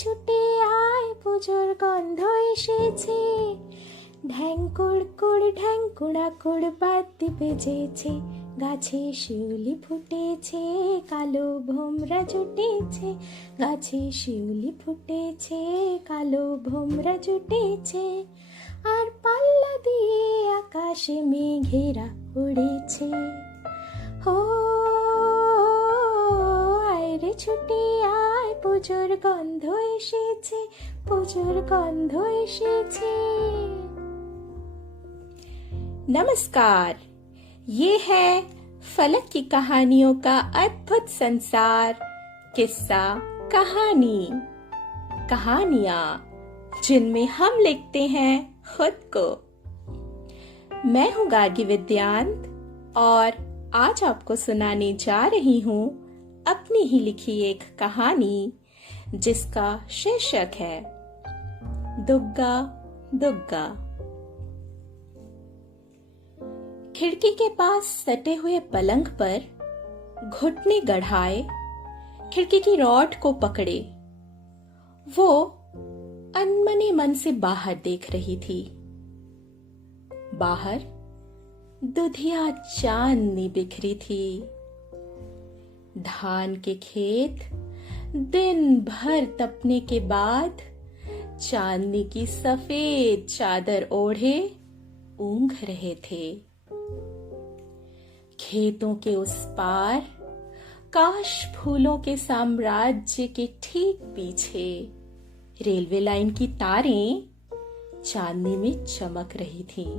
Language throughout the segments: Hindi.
ছুটে আয় পুজোর গন্ধ এসেছে, ঢ্যাং কুড়াকুড় বাদ্যি বেজেছে, গাছে শিউলি ফুটেছে, কালো ভোমরা জুটেছে, গাছে শিউলি ফুটেছে, কালো ভোমরা জুটেছে, আর পাল্লা দিয়ে আকাশে মেঘেরা উড়েছে। ও আয় রে ছুটে আয় পুজোর গন্ধ এসেছে, পুজোর গন্ধ এসেছে। नमस्कार, ये है फलक की कहानियों का अद्भुत संसार। किस्सा कहानी, कहानियाँ जिनमें हम लिखते हैं खुद को। मैं हूँ गार्गी विद्यांत और आज आपको सुनाने जा रही हूँ अपनी ही लिखी एक कहानी जिसका शीर्षक है दुग्गा दुग्गा। खिड़की के पास सटे हुए पलंग पर घुटने गढ़ाए खिड़की की रॉड को पकड़े वो अनमने मन से बाहर देख रही थी। बाहर दुधिया चांदनी बिखरी थी। धान के खेत दिन भर तपने के बाद चांदनी की सफेद चादर ओढ़े ऊंघ रहे थे। खेतों के उस पार काश फूलों के साम्राज्य के ठीक पीछे रेलवे लाइन की तारें चांदनी में चमक रही थीं।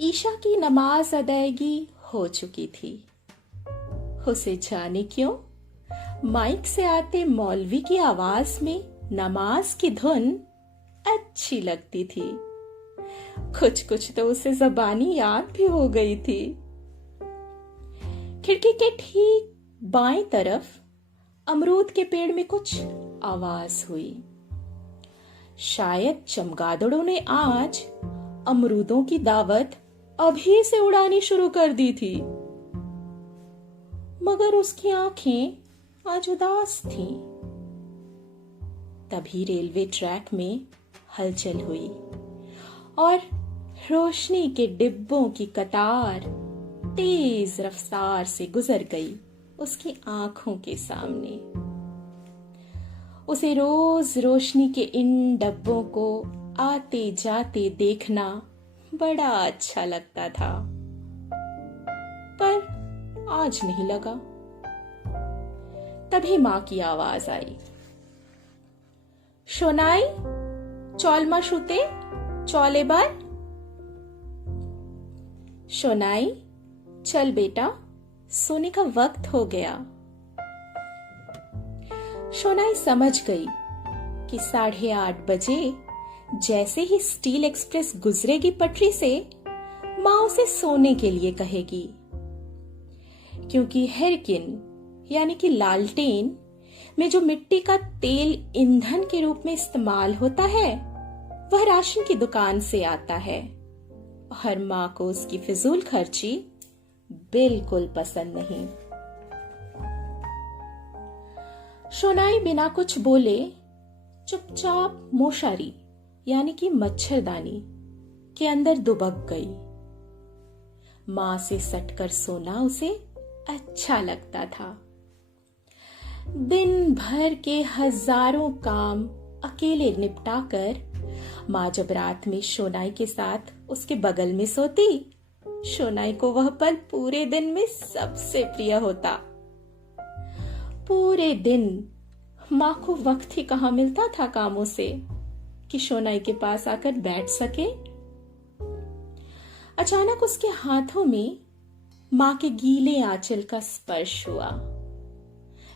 ईशा की नमाज अदायगी हो चुकी थी। उसे जाने क्यों माइक से आते मौलवी की आवाज में नमाज की धुन अच्छी लगती थी। कुछ कुछ तो उसे ज़बानी याद भी हो गई थी। खिड़की के ठीक बाएं तरफ अमरूद के पेड़ में कुछ आवाज हुई। शायद चमगादड़ों ने आज अमरूदों की दावत अभी से उड़ानी शुरू कर दी थी। मगर उसकी आंखें आज उदास थीं। तभी रेलवे ट्रैक में हलचल हुई और रोशनी के डिब्बों की कतार तेज रफ्तार से गुजर गई उसकी आंखों के सामने। उसे रोज रोशनी के इन डब्बों को आते जाते देखना बड़ा अच्छा लगता था, पर आज नहीं लगा। तभी मां की आवाज आई, शोनाई चौल मा शुते चौल एबार। शोनाई चल बेटा, सोने का वक्त हो गया। शोनाई समझ गई कि 8:30 बजे जैसे ही स्टील एक्सप्रेस गुजरेगी पटरी से मां उसे सोने के लिए कहेगी, क्योंकि हेरकिन यानी कि लालटेन में जो मिट्टी का तेल ईंधन के रूप में इस्तेमाल होता है वह राशन की दुकान से आता है और मां को उसकी फिजूल खर्ची बिल्कुल पसंद नहीं। शोनाई बिना कुछ बोले चुपचाप मोशारी यानी कि मच्छरदानी के अंदर दुबक गई। मां से सटकर सोना उसे अच्छा लगता था। दिन भर के हजारों काम अकेले निपटाकर मां जब रात में शोनाई के साथ उसके बगल में सोती, शोनाई को वह पल पूरे दिन में सबसे प्रिय होता। पूरे दिन मां को वक्त ही कहां मिलता था कामों से कि शोनाई के पास आकर बैठ सके। अचानक उसके हाथों में मां के गीले आंचल का स्पर्श हुआ।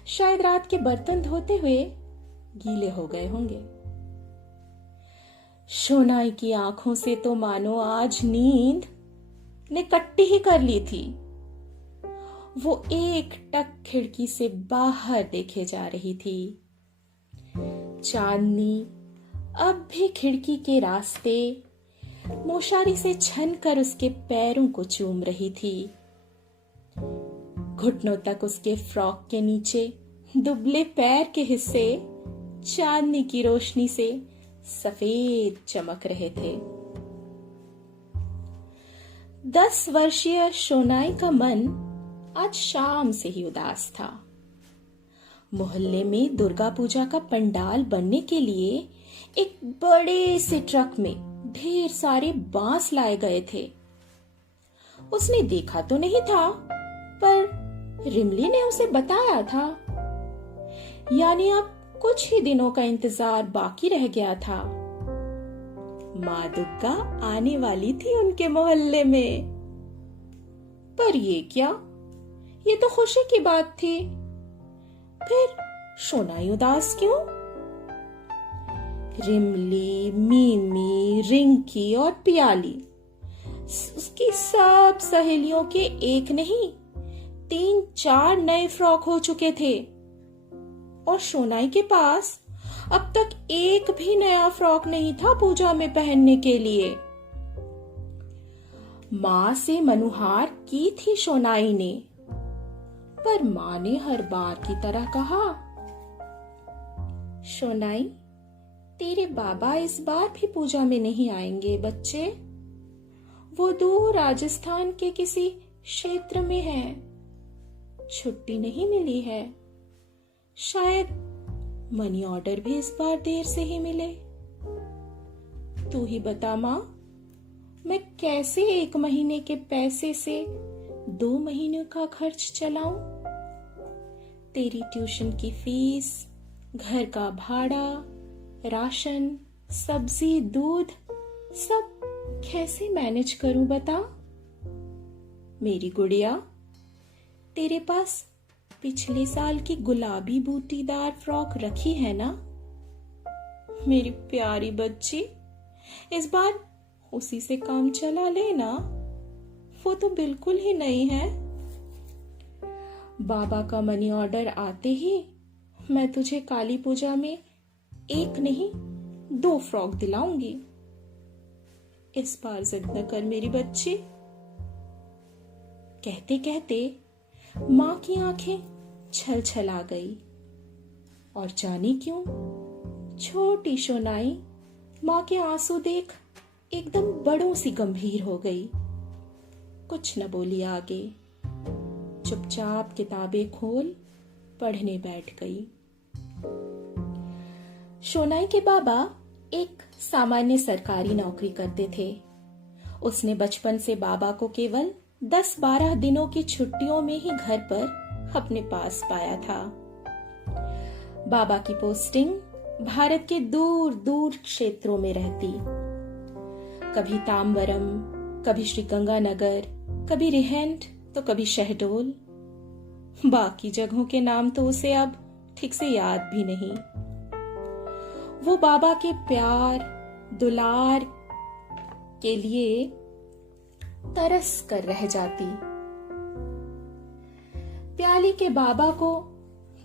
शायद रात के बर्तन धोते हुए गीले हो गए होंगे। शोनाई की आंखों से तो मानो आज नींद ने कट्टी ही कर ली थी। वो एक टक खिड़की से बाहर देखे जा रही थी। चांदनी अब भी खिड़की के रास्ते मोशारी से छनकर उसके पैरों को चूम रही थी। घुटनों तक उसके फ्रॉक के नीचे दुबले पैर के हिस्से चांदनी की रोशनी से सफेद चमक रहे थे। 10 वर्षीय शोनाई का मन आज शाम से ही उदास था। मोहल्ले में दुर्गा पूजा का पंडाल बनने के लिए एक बड़े से ट्रक में ढेर सारे बांस लाए गए थे। उसने देखा तो नहीं था, पर रिमली ने उसे बताया था। यानी अब कुछ ही दिनों का इंतजार बाकी रह गया था। माँ दुर्गा आने वाली थी उनके मोहल्ले में। पर ये क्या? ये तो खुशी की बात थी। फिर शोनाई उदास क्यों? रिमली, मीमी, रिंकी और पियाली, उसकी सब सहेलियों के एक नहीं 3-4 नए फ्रॉक हो चुके थे और शोनाई के पास अब तक एक भी नया फ्रॉक नहीं था पूजा में पहनने के लिए। माँ से मनुहार की थी शोनाई ने, पर माँ ने हर बार की तरह कहा, शोनाई, तेरे बाबा इस बार भी पूजा में नहीं आएंगे बच्चे। वो दूर राजस्थान के किसी क्षेत्र में है, छुट्टी नहीं मिली है। शायद मनी ऑर्डर भी इस बार देर से ही मिले। तू ही बता माँ, मैं कैसे 1 महीने के पैसे से 2 महीने का खर्च चलाऊं? तेरी ट्यूशन की फीस, घर का भाड़ा, राशन, सब्जी, दूध, सब कैसे मैनेज करूं बता? मेरी गुड़िया, तेरे पास पिछले साल की गुलाबी बूटीदार फ्रॉक रखी है ना? मेरी प्यारी बच्ची, इस बार उसी से काम चला लेना। वो तो बिल्कुल ही नई है। बाबा का मनी ऑर्डर आते ही मैं तुझे काली पूजा में 1 नहीं 2 फ्रॉक दिलाऊंगी। इस बार जिद न कर मेरी बच्ची। कहते कहते माँ की आंखें छल छल आ गई और जाने क्यों छोटी शोनाई माँ के आंसू देख एकदम बड़ों सी गंभीर हो गई। कुछ न बोली आगे, चुपचाप किताबें खोल पढ़ने बैठ गई। शोनाई के बाबा एक सामान्य सरकारी नौकरी करते थे। उसने बचपन से बाबा को केवल 10-12 दिनों की छुट्टियों में ही घर पर अपने पास पाया था। बाबा की पोस्टिंग भारत के दूर दूर क्षेत्रों में रहती। कभी ताम्बरम, कभी श्रीगंगानगर, कभी रिहेंट तो कभी शहडोल। बाकी जगहों के नाम तो उसे अब ठीक से याद भी नहीं। वो बाबा के प्यार दुलार के लिए तरस कर रह जाती। प्याली के बाबा को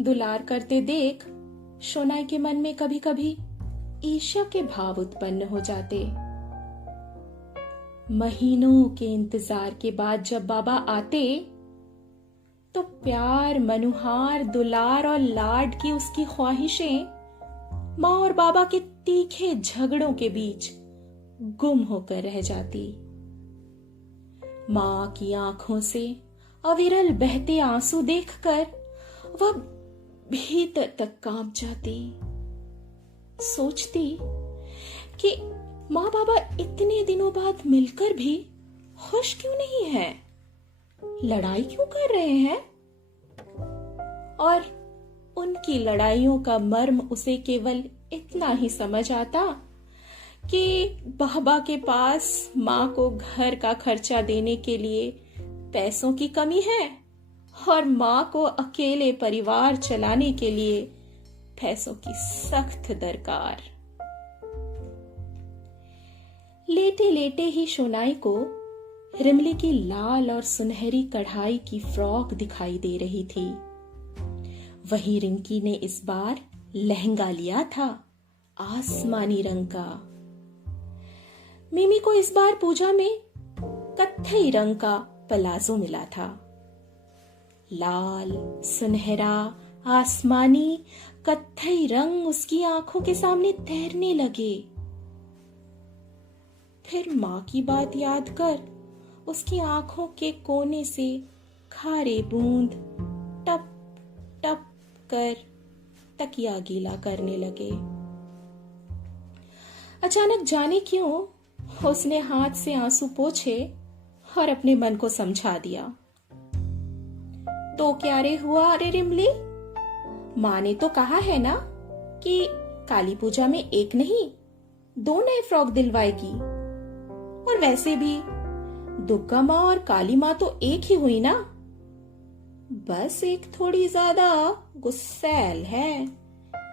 दुलार करते देख शोनाई के मन में कभी कभी ईर्ष्या के भाव उत्पन्न हो जाते। महीनों के इंतजार के बाद जब बाबा आते तो प्यार, मनुहार, दुलार और लाड की उसकी ख्वाहिशें माँ और बाबा के तीखे झगड़ों के बीच गुम होकर रह जाती। माँ की आंखों से अविरल बहते आंसू देखकर वह भीतर तक कांप जाती। सोचती कि माँ बाबा इतने दिनों बाद मिलकर भी खुश क्यों नहीं है, लड़ाई क्यों कर रहे हैं? और उनकी लड़ाइयों का मर्म उसे केवल इतना ही समझ आता कि बाबा के पास माँ को घर का खर्चा देने के लिए पैसों की कमी है और माँ को अकेले परिवार चलाने के लिए पैसों की सख्त दरकार। लेटे लेटे ही शोनाई को रिमली की लाल और सुनहरी कढ़ाई की फ्रॉक दिखाई दे रही थी। वही रिंकी ने इस बार लहंगा लिया था, आसमानी रंग का। मिमी को इस बार पूजा में कत्थई रंग का पलाजो मिला था। लाल, सुनहरा, आसमानी, कत्थई रंग उसकी आंखों के सामने तैरने लगे। फिर माँ की बात याद कर उसकी आंखों के कोने से खारे बूंद टप टप कर तकिया गीला करने लगे। अचानक जाने क्यों उसने हाथ से आंसू पोंछे और अपने मन को समझा दिया। तो क्या रे हुआ अरे रिमली, माँ ने तो कहा है ना कि काली पूजा में एक नहीं 2 नए फ्रॉक दिलवाएगी। और वैसे भी दुर्गा माँ और काली माँ तो एक ही हुई ना, बस एक थोड़ी ज्यादा गुस्सैल है,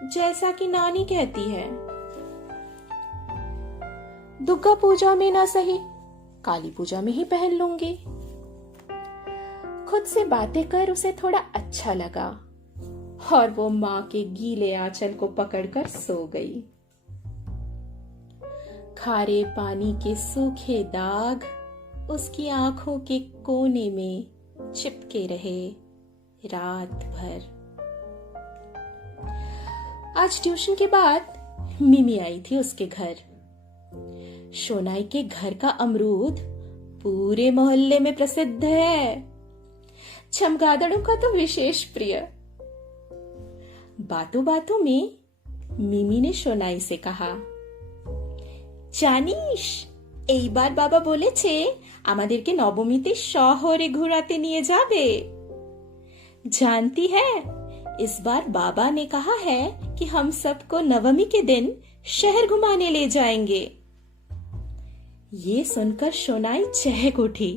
जैसा कि नानी कहती है। दुर्गा पूजा में ना सही काली पूजा में ही पहन लूंगी। खुद से बातें कर उसे थोड़ा अच्छा लगा और वो माँ के गीले आंचल को पकड़कर सो गई। खारे पानी के सूखे दाग उसकी आंखों के कोने में चिपके रहे रात भर। आज ट्यूशन के बाद मिमी आई थी उसके घर। शोनाई के घर का अमरूद पूरे मोहल्ले में प्रसिद्ध है, चमगादड़ों का तो विशेष प्रिय। बातों बातों में मिमी ने शोनाई से कहा, জানিস এইবার বাবা বলেছে আমাদেরকে নবমীতে শহরে ঘোরাতে নিয়ে যাবে। जानती है इस बार बाबा ने कहा है कि हम सबको नवमी के दिन शहर घुमाने ले जाएंगे। ये सुनकर शोनाई चहक उठी।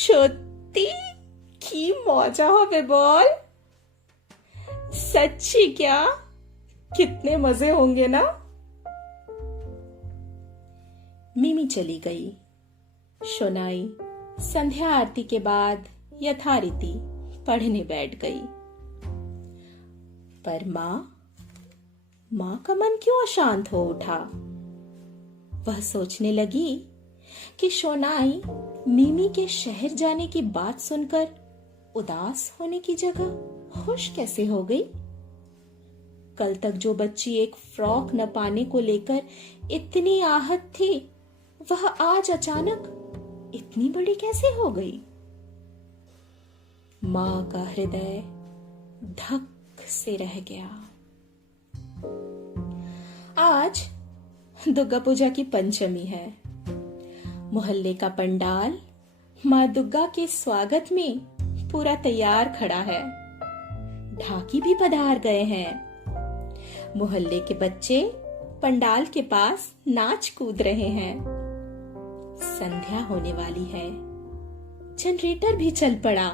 সত্যি কি মজা হবে বল। सच्ची क्या, कितने मजे होंगे ना। मिमी चली गई। शोनाई संध्या आरती के बाद यथारीति पढ़ने बैठ गई। पर माँ का मन क्यों अशांत हो उठा। वह सोचने लगी कि शोनाई मिमी के शहर जाने की बात सुनकर उदास होने की जगह खुश कैसे हो गई। कल तक जो बच्ची एक फ्रॉक न पाने को लेकर इतनी आहत थी, वह आज अचानक इतनी बड़ी कैसे हो गई। माँ का हृदय धक से रह गया। आज दुर्गा पूजा की पंचमी है। मोहल्ले का पंडाल माँ दुर्गा के स्वागत में पूरा तैयार खड़ा है। ढाकी भी पधार गए हैं। मोहल्ले के बच्चे पंडाल के पास नाच कूद रहे हैं। संध्या होने वाली है। जनरेटर भी चल पड़ा।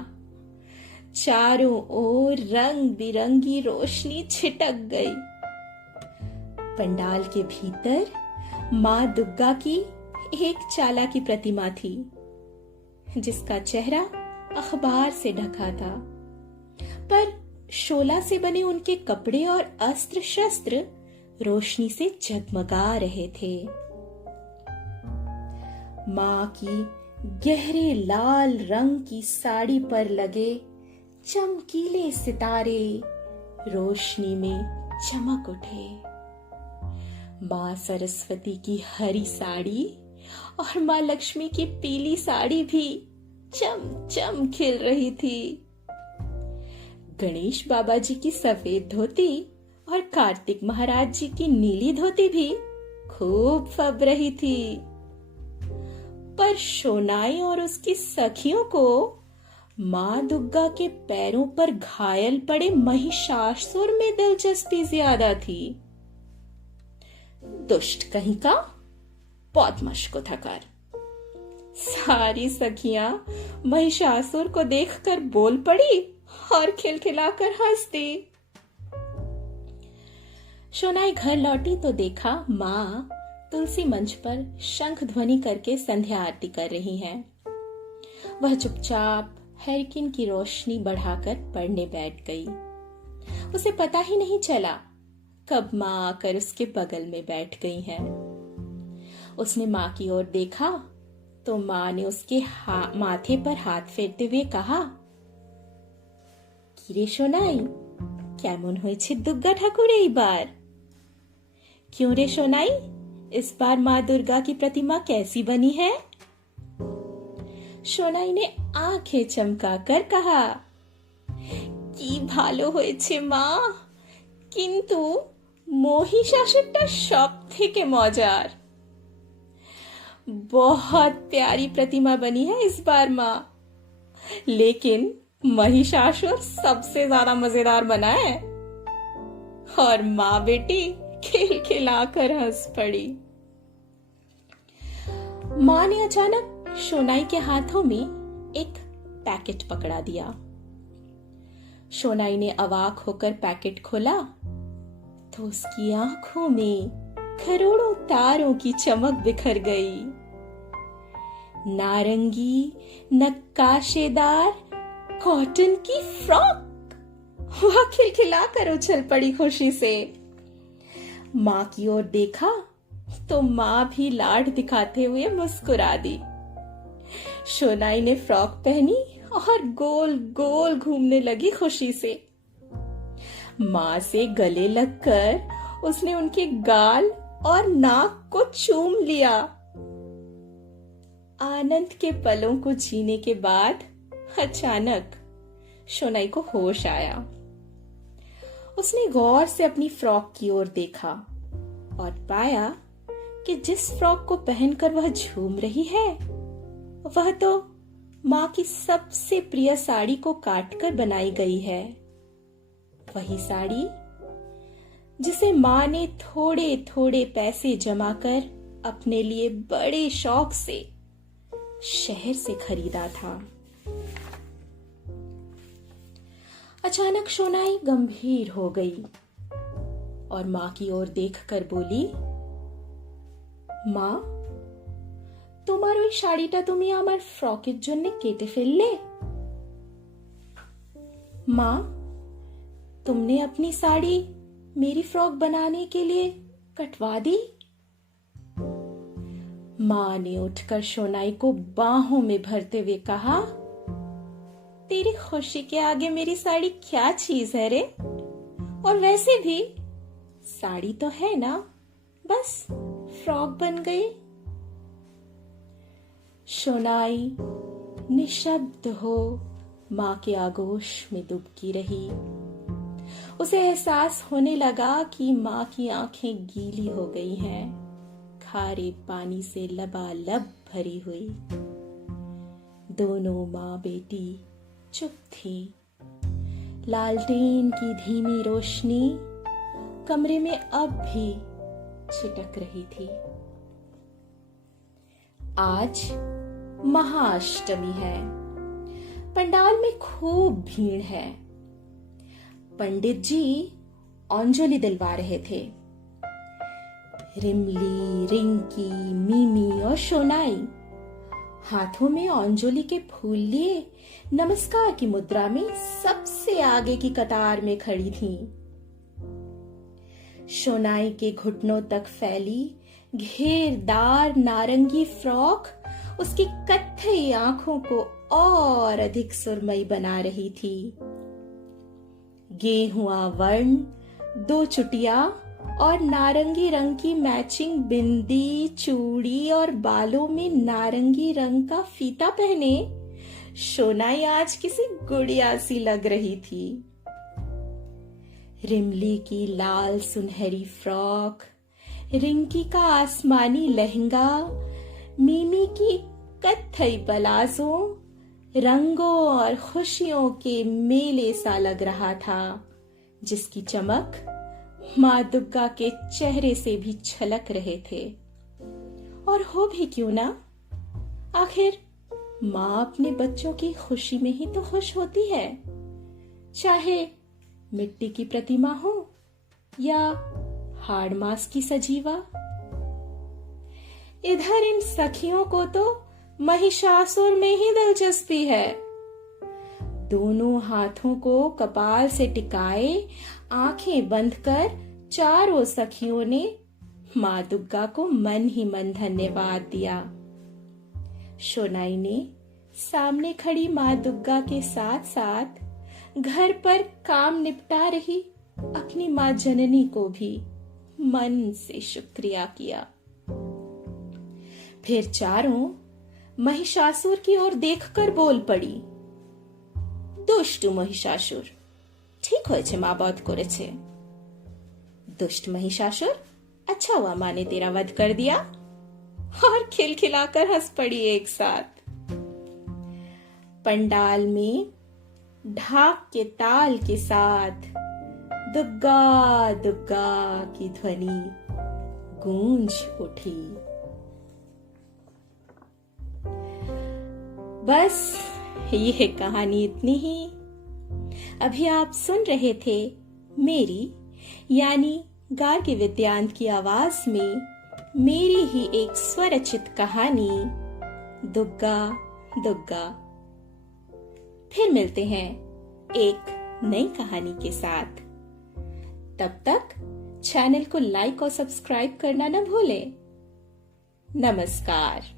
चारों ओर रंग बिरंगी रोशनी छिटक गई। पंडाल के भीतर माँ दुर्गा की एक चालाकी प्रतिमा थी, जिसका चेहरा अखबार से ढका था, पर शोला से बने उनके कपड़े और अस्त्र शस्त्र रोशनी से जगमगा रहे थे। माँ की गहरे लाल रंग की साड़ी पर लगे चमकीले सितारे रोशनी में चमक उठे। माँ सरस्वती की हरी साड़ी और माँ लक्ष्मी की पीली साड़ी भी चम चम खिल रही थी। गणेश बाबा जी की सफेद धोती और कार्तिक महाराज जी की नीली धोती भी खूब फब रही थी। पर शोनाई और उसकी सखियों को माँ दुर्गा के पैरों पर घायल पड़े महिषासुर में दिलचस्पी ज्यादा थी। दुष्ट कहीं का, बहुत मशको था कर। सारी सखियां महिषासुर को देखकर बोल पड़ी और खिलखिलाकर हंस दी। शोनाई घर लौटी तो देखा माँ तुलसी मंच पर शंख ध्वनि करके संध्या आरती कर रही हैं। वह चुपचाप हैरिकिन की रोशनी बढ़ाकर पढ़ने बैठ गई। उसे पता ही नहीं चला कब माँ आकर उसके बगल में बैठ गई हैं। उसने माँ की ओर देखा तो माँ ने उसके माथे पर हाथ फेरते हुए कहा, किरे शोनाई, কেমন হয়েছে দুর্গা ঠাকুর এইবার? क्यों रे सोनाई, इस बार माँ दुर्गा की प्रतिमा कैसी बनी है? সোনাই ने आंखें चमकाकर कहा, কি ভালো হয়েছে মা, কিন্তু মহিষাসুরটা সব থেকে মজার। बहुत प्यारी प्रतिमा बनी है इस बार माँ, लेकिन महिषासुर सबसे ज्यादा मजेदार बना है। और माँ बेटी खिलखिलाकर हंस पड़ी। माँ ने अचानक सोनाई के हाथों में एक पैकेट पकड़ा दिया। सोनाई ने अवाक होकर पैकेट खोला तो उसकी आंखों में करोड़ों तारों की चमक बिखर गई। नारंगी नक्काशेदार कॉटन की फ्रॉक। वह खिलखिलाकर उछल पड़ी खुशी से। माँ की ओर देखा तो माँ भी लाड दिखाते हुए मुस्कुरा दी। सोनाई ने फ्रॉक पहनी और गोल गोल घूमने लगी खुशी से। माँ से गले लगकर उसने उनके गाल और नाक को चूम लिया। आनंद के पलों को जीने के बाद अचानक सोनाई को होश आया। उसने गौर से अपनी फ्रॉक की ओर देखा और पाया कि जिस फ्रॉक को पहनकर वह झूम रही है वह तो माँ की सबसे प्रिय साड़ी को काटकर बनाई गई है। वही साड़ी जिसे माँ ने थोड़े थोड़े पैसे जमा कर अपने लिए बड़े शौक से शहर से खरीदा था। अचानक सोनाई गंभीर हो गई और माँ की ओर देखकर बोली, মা, তোমার ওই শাড়িটা তুমি আমার ফ্রকের জন্য কেটে ফেললে? माँ, तुमने अपनी साड़ी मेरी फ्रॉक बनाने के लिए कटवा दी? माँ ने उठकर सोनाई को बाहों में भरते हुए कहा, तेरी खुशी के आगे मेरी साड़ी क्या चीज है रे? और वैसे भी साड़ी तो है ना, बस फ्रॉक बन गई। सोनाई निशब्द हो माँ के आगोश में डूबकी रही। उसे एहसास होने लगा कि माँ की आंखें गीली हो गई हैं, खारे पानी से लबालब भरी हुई। दोनों माँ बेटी चुप थी। लालटेन की धीमी रोशनी कमरे में अब भी छिटक रही थी। आज महाअष्टमी है। पंडाल में खूब भीड़ है। पंडित जी अंजलि दिलवा रहे थे। रिमली, रिंकी, मीमी और सोनाई हाथों में अंजलि के फूल लिए नमस्कार की मुद्रा में सबसे आगे की कतार में खड़ी थीं। सोनाई के घुटनों तक फैली घेरदार नारंगी फ्रॉक उसकी कत्थई आंखों को और अधिक सुरमई बना रही थी। गेहुआ वर्ण, 2 चुटिया और नारंगी रंग की मैचिंग बिंदी, चूड़ी और बालों में नारंगी रंग का फीता पहने सोनाई आज किसी गुड़िया सी लग रही थी। रिमली की लाल सुनहरी फ्रॉक, रिंकी का आसमानी लहंगा, मीमी की कत्थई पलाजो रंगों और खुशियों के मेले सा लग रहा था, जिसकी चमक माँ दुर्गा के चेहरे से भी छलक रहे थे। और हो भी क्यों ना, आखिर माँ अपने बच्चों की खुशी में ही तो खुश होती है, चाहे मिट्टी की प्रतिमा हो या हाड़ मांस की सजीवा। इधर इन सखियों को तो महिषासुर में ही दिलचस्पी है। दोनों हाथों को कपाल से टिकाए आंखें बंद कर चारों सखियों ने माँ दुर्गा को मन ही मन धन्यवाद दिया। सोनाई ने सामने खड़ी माँ दुर्गा के साथ साथ घर पर काम निपटा रही अपनी मां जननी को भी मन से शुक्रिया किया। फिर चारों महिषासुर की ओर देखकर बोल पड़ी, दुष्ट महिषासुर, ठीक হয়েছে মা বধ করেছে। दुष्ट महिषासुर, अच्छा हुआ मां ने तेरा वध कर दिया। और खिलखिलाकर हंस पड़ी एक साथ। पंडाल में ढाक के ताल के साथ दुग्गा दुग्गा की ध्वनि गूंज उठी। बस ये कहानी इतनी ही। अभी आप सुन रहे थे मेरी यानी गार्गी विद्यांत की आवाज में मेरी ही एक स्वरचित कहानी दुग्गा दुग्गा। फिर मिलते हैं एक नई कहानी के साथ। तब तक चैनल को लाइक और सब्सक्राइब करना न भूलें। नमस्कार।